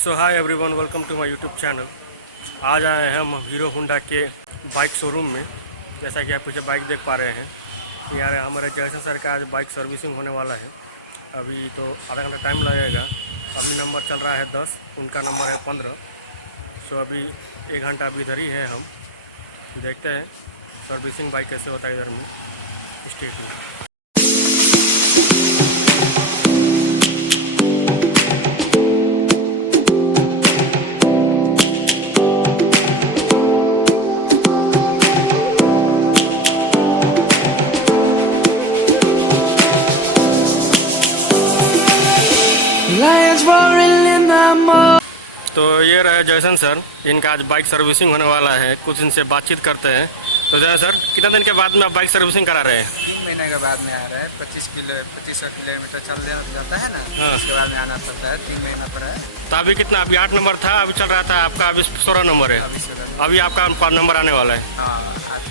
So hi everyone, welcome to my YouTube channel. आज आए हैं हम हीरो होंडा के बाइक शोरूम में। जैसा कि आप पीछे बाइक देख पा रहे हैं, यार हमारे जैसन सर का आज बाइक सर्विसिंग होने वाला है। अभी तो आधा घंटा टाइम लगेगा। अभी नंबर चल रहा है 10, उनका नंबर है 15। सो अभी 1 घंटा अभी इधर ही है। हम देखते हैं सर्विसिंग बाइक कैसे होता है इधर में स्टेट में। तो ये रहे जयसन सर, इनका आज बाइक सर्विसिंग होने वाला है। कुछ इनसे बातचीत करते हैं। तो जय सर, कितना दिन के बाद में आप बाइक सर्विसिंग करा रहे हैं? 3 महीने के बाद में आ रहा है। 2500 किलोमीटर चल जाता है ना। हाँ। उसके बाद में आना पड़ता है। 3 महीना पर है। तो अभी कितना, अभी 8 नंबर था, अभी चल रहा था आपका, अभी 16 नंबर है। अभी आपका नंबर आने वाला है। हाँ,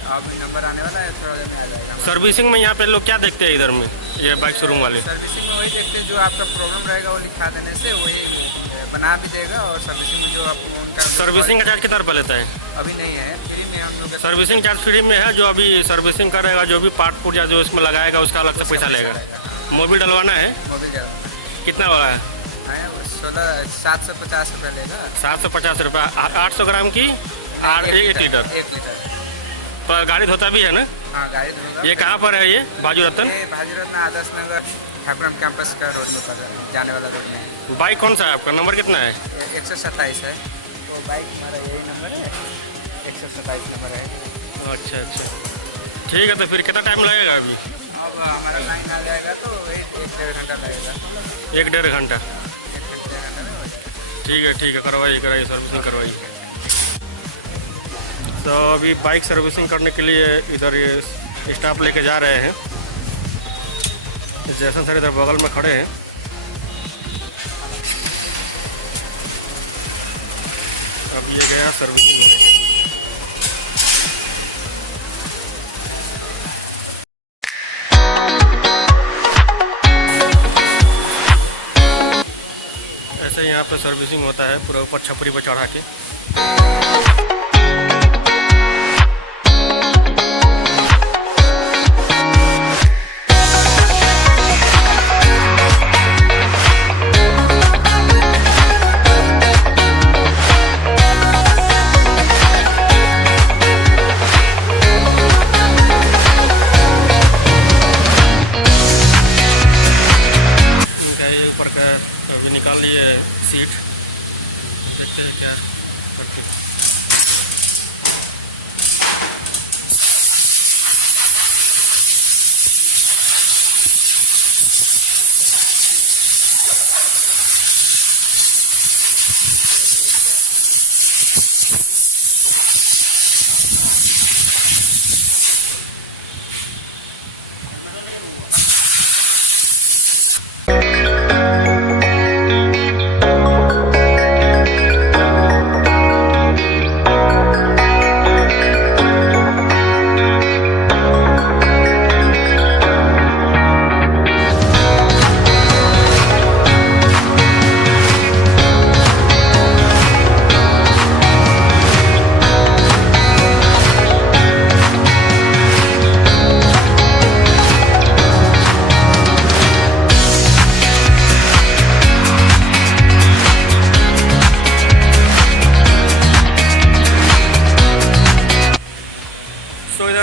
अब नंबर आने वाला है, थोड़ा देर में आ जाएगा। सर्विसिंग में यहाँ पे लोग क्या देखते हैं इधर में, ये बाइक शोरूम वाले? सर्विसिंग में वही देखते हैं, जो आपका प्रॉब्लम रहेगा वो लिखा देने से वही बना भी देगा। और सर्विसिंग में जो आपको उनका सर्विसिंग का चार्ज कितना रुपये लेता है? अभी नहीं है, फ्री में हम लोग सर्विसिंग चार्ज फ्री में है। जो अभी सर्विसिंग करेगा, जो भी पार्ट पुर्जा जो इसमें लगाएगा उसका अलग से पैसा लेगा। मोबिल डलवाना है, मोबिल ज़्यादा कितना वाला है? 750 रुपये लेगा। 750 रुपये। 800 ग्राम की 1 लीटर। 1 लीटर। तो गाड़ी धोता भी है ना? हाँ, गाड़ी धोगा। ये कहाँ पर है? ये बाजू रतन, ये बाजू रतन आदर्श नगर ठाकुरम कैंपस का रोड में पड़ रहा है, जाने वाला रोड में। बाइक कौन सा है आपका? नंबर कितना है? 127 है। तो बाइक हमारा यही नंबर है, 127 नंबर है। अच्छा, ठीक है। तो फिर कितना टाइम लगेगा अभी? अब हमारा लाइन आ जाएगा तो 1-1.5 घंटा लगेगा। 1-1.5 घंटा। 1-1.5 घंटा में। ठीक है, करवाइए सर्विसिंग करवाइए। तो अभी बाइक सर्विसिंग करने के लिए इधर ये स्टाफ लेके जा रहे हैं। जैसन सर इधर बगल में खड़े हैं। अब ये गया सर्विसिंग होने के लिए। ऐसे यहाँ पे सर्विसिंग होता है, पूरा ऊपर छपरी पर चढ़ा के। ऊपर का अभी निकाल लिए सीट, देखते हैं क्या करते हैं।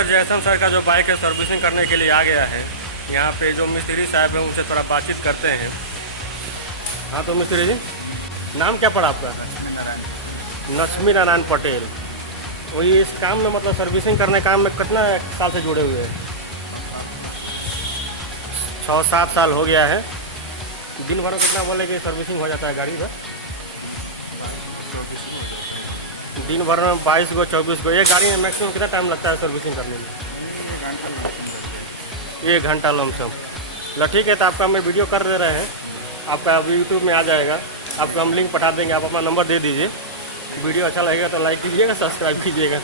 जयसन सर का जो बाइक है सर्विसिंग करने के लिए आ गया है। यहाँ पे जो मिस्त्री साहब हैं उनसे थोड़ा बातचीत करते हैं। हाँ, तो मिस्त्री जी, नाम क्या पड़ा आपका? लक्ष्मी नारायण पटेल। वही इस काम में, मतलब सर्विसिंग करने काम में कितना साल से जुड़े हुए हैं? 6-7 साल हो गया है। दिन भर में कितना बोले कि सर्विसिंग हो जाता है गाड़ी का? दिन भर में 22 गो 24 गो। ये गाड़ी में मैक्सिमम कितना टाइम लगता है सर्विसिंग करने में? 1 घंटा लमसम। ठीक है, तो आपका मैं वीडियो कर दे रहे हैं, आपका अभी यूट्यूब में आ जाएगा। आपको हम लिंक पठा देंगे, आप अपना नंबर दे दीजिए। वीडियो अच्छा लगेगा तो लाइक कीजिएगा, सब्सक्राइब कीजिएगा।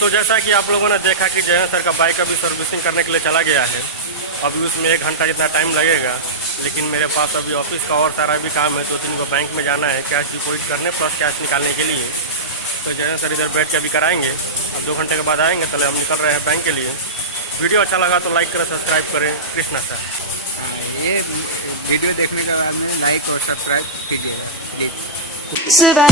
तो जैसा कि आप लोगों ने देखा कि जयन सर का बाइक अभी सर्विसिंग करने के लिए चला गया है। अभी उसमें 1 घंटा जितना टाइम लगेगा। लेकिन मेरे पास अभी ऑफिस का और सारा भी काम है, तो इनको बैंक में जाना है कैश डिपॉजिट करने प्लस कैश निकालने के लिए। तो जैसे सर इधर बैठ के अभी कराएंगे, अब 2 घंटे के बाद आएंगे, तो हम निकल रहे हैं बैंक के लिए। वीडियो अच्छा लगा तो लाइक करें, सब्सक्राइब करें। कृष्णा सर, ये वीडियो देखने के बाद में लाइक और सब्सक्राइब कीजिएगा जी। Suba